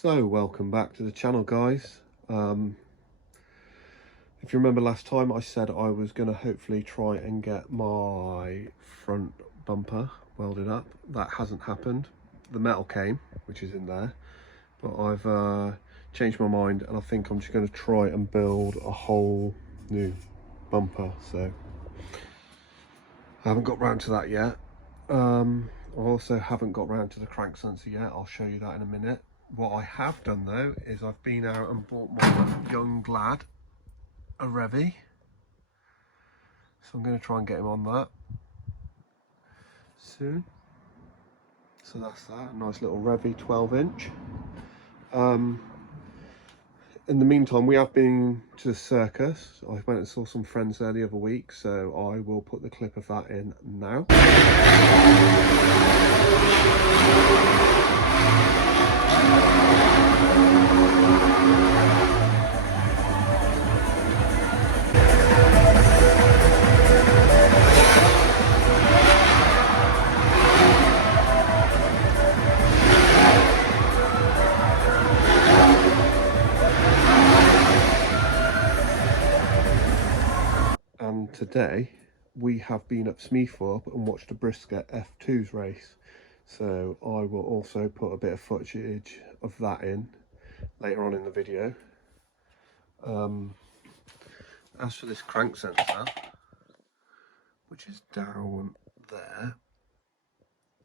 So welcome back to the channel, guys. If you remember last time, I said I was going to hopefully try and get my front bumper welded up. That hasn't happened. The metal came, which is in there, but I've changed my mind and I think I'm just going to try and build a whole new bumper. So I haven't got round to that yet. I also haven't got round to the crank sensor yet. I'll show you that in a minute. What I have done though is I've been out and bought my young lad a Revy, so I'm going to try and get him on that soon. So that's that, a nice little Revy 12-inch. In the meantime, we have been to the circus. I went and saw some friends there the other week, so I will put the clip of that in now. And today we have been up Smeatharpe and watched a brisca F2's race, so I will also put a bit of footage of that in later on in the video. As for this crank sensor, which is down there,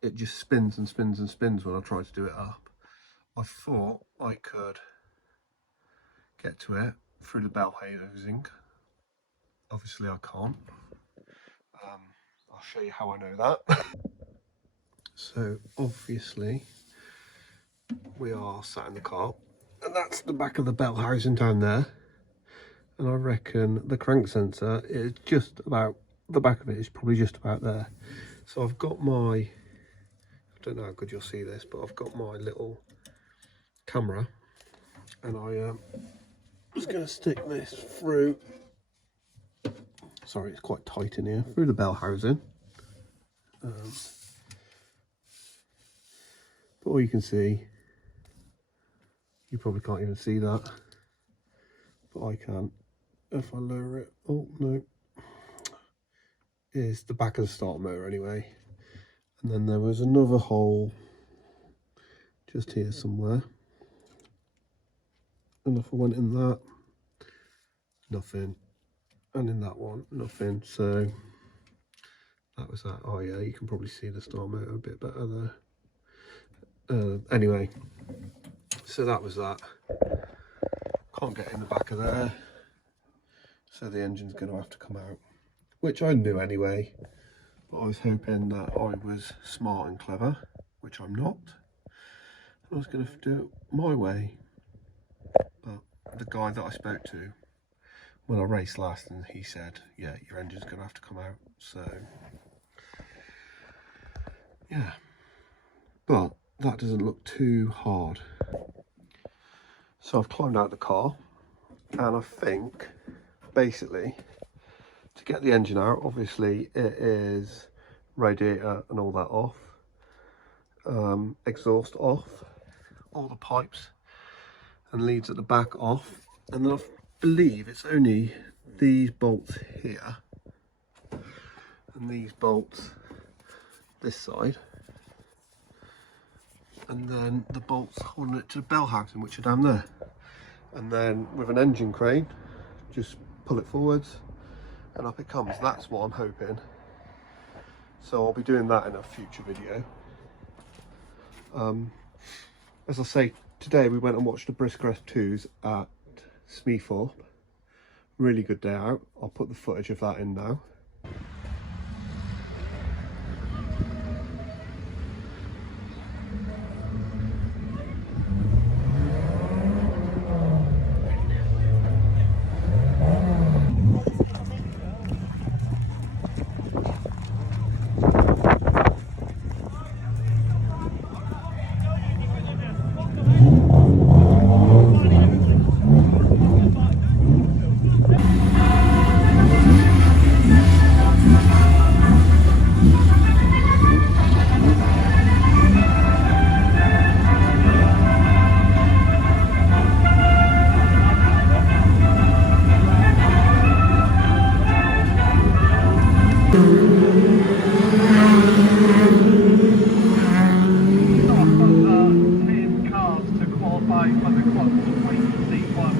it just spins and spins and spins when I try to do it up. I thought I could get to it through the bell housing. Obviously I can't. I'll show you how I know that. So obviously we are sat in the car and that's the back of the bell housing down there, and I reckon the crank sensor is just about, the back of it is probably just about there. So I've got my, I don't know how good you'll see this, but I've got my little camera and I was going to stick this through, sorry it's quite tight in here, through the bell housing. But all you can see, you probably can't even see that, but I can if I lower it. Oh no, is the back of the start motor anyway. And then there was another hole just here somewhere, and if I went in that, nothing, and in that one, nothing. So that was that. Oh yeah, you can probably see the start motor a bit better there. Anyway, so that was that. Can't get in the back of there, so the engine's going to have to come out, which I knew anyway, but I was hoping that I was smart and clever, which I'm not. I was going to do it my way, but the guy that I spoke to when I raced last, and he said, yeah, your engine's going to have to come out. So yeah, but that doesn't look too hard. So I've climbed out of the car, and I think basically to get the engine out, obviously it is radiator and all that off, exhaust off, all the pipes and leads at the back off, and then I believe it's only these bolts here and these bolts this side, and then the bolts holding it to the bell housing, which are down there, and then with an engine crane just pull it forwards and up it comes. That's what I'm hoping. So I'll be doing that in a future video. As I say, today we went and watched the brisca F2s at Smeatharpe. Really good day out. I'll put the footage of that in now. 5 on the clock, wait to see what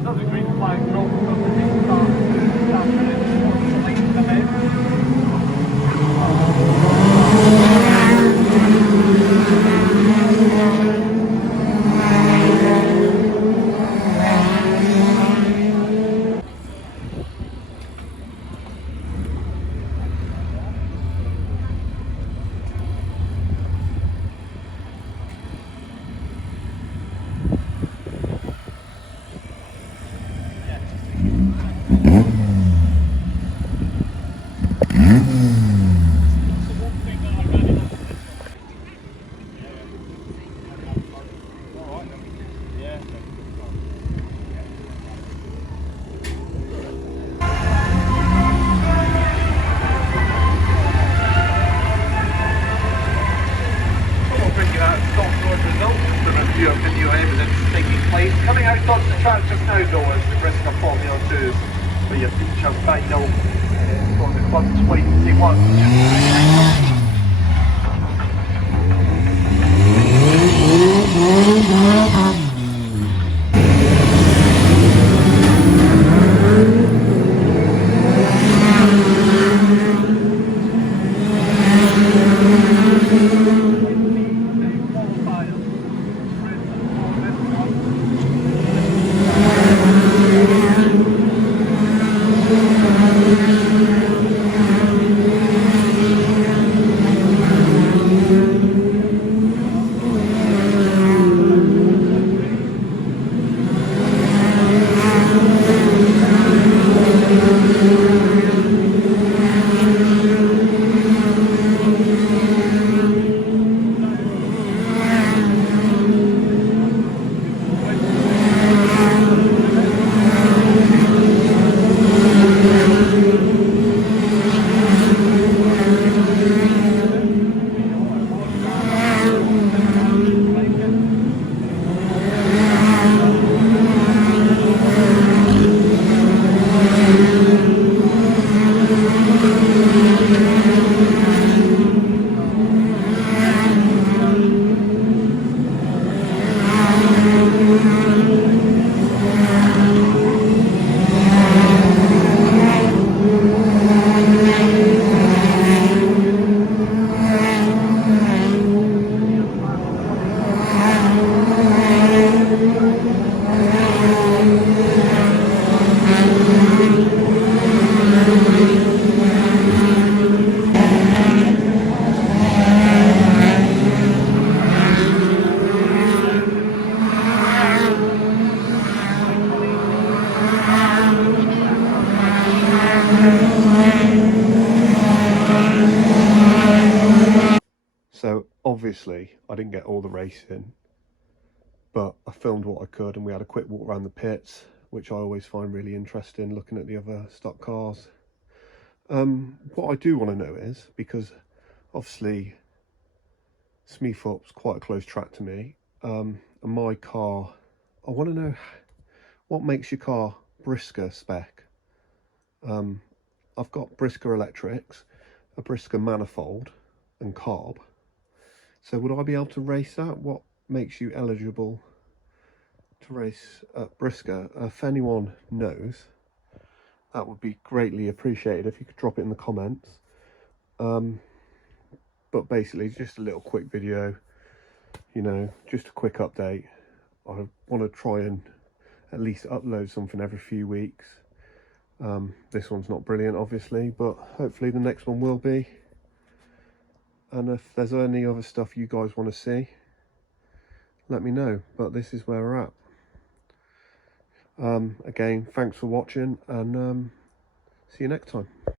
another green flag drop from the big start this afternoon, watch the lights come in. Review of video evidence taking place. Coming out onto the track just now though is the brisca Formula 2 for your feature final for the Club 21. So obviously I didn't get all the racing, but I filmed what I could and we had a quick walk around the pits, which I always find really interesting, looking at the other stock cars. What I do want to know is, because obviously Smeatharpe's quite a close track to me, and my car, I want to know what makes your car brisca spec. I've got brisca electrics, a brisca manifold and carb. So would I be able to race that? What makes you eligible to race at brisca? If anyone knows, that would be greatly appreciated if you could drop it in the comments. But basically just a little quick video, you know, just a quick update. I want to try and at least upload something every few weeks. This one's not brilliant obviously, but hopefully the next one will be. And if there's any other stuff you guys want to see, let me know. But this is where we're at. Again, thanks for watching, and see you next time.